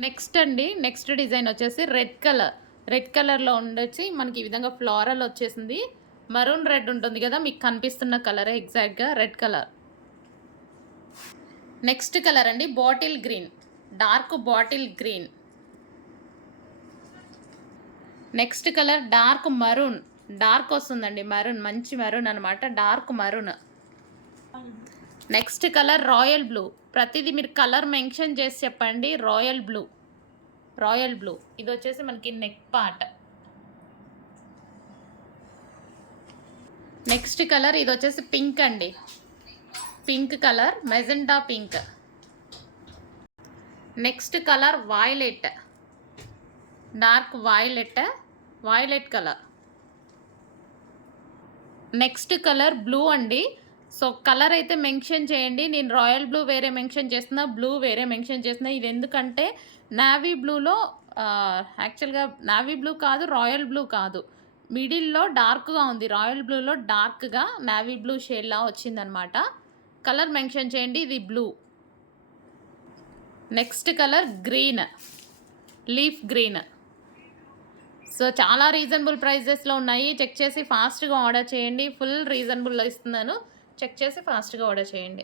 Next అండి. Next design వచ్చేసి red colour. Red కలర్‌లో ఉండొచ్చి మనకి ఈ విధంగా ఫ్లోరల్ వచ్చేసింది. మరూన్ రెడ్ ఉంటుంది గదా! మీకు కనిపిస్తున్న కలరే ఎగ్జాక్ట్‌గా రెడ్ కలర్. నెక్స్ట్ కలర్ అండి bottle green. Dark bottle green. Next colour dark maroon. Dark వస్తుందండి మరూన్. మంచి మరూన్ అనమాట. Dark maroon. Next colour royal blue. ప్రతిదీ మీరు కలర్ మెన్షన్ చేసి చెప్పండి. Royal blue. Royal blue. ఇది వచ్చేసి మనకి నెక్ పార్ట్. నెక్స్ట్ కలర్ ఇది వచ్చేసి పింక్ అండి. Pink colour magenta pink. Next colour violet. Dark violet. Violet colour. Next colour blue అండి. సో కలర్ అయితే మెన్షన్ చేయండి. నేను రాయల్ బ్లూ వేరే మెన్షన్ చేస్తున్నా, బ్లూ వేరే మెన్షన్ చేస్తున్నా. ఇది ఎందుకంటే నావీ బ్లూలో యాక్చువల్గా నావీ బ్లూ కాదు, రాయల్ బ్లూ కాదు, మిడిల్లో డార్క్గా ఉంది. రాయల్ బ్లూలో డార్క్గా నావీ బ్లూ షేడ్లా వచ్చిందనమాట. కలర్ మెన్షన్ చేయండి. ఇది blue. Next colour green. Leaf green. So చాలా రీజనబుల్ ప్రైజెస్లో ఉన్నాయి. చెక్ చేసి ఫాస్ట్గా ఆర్డర్ చేయండి. ఫుల్ రీజనబుల్లో ఇస్తున్నాను. చెక్ చేసి ఫాస్ట్గా ఆర్డర్ చేయండి.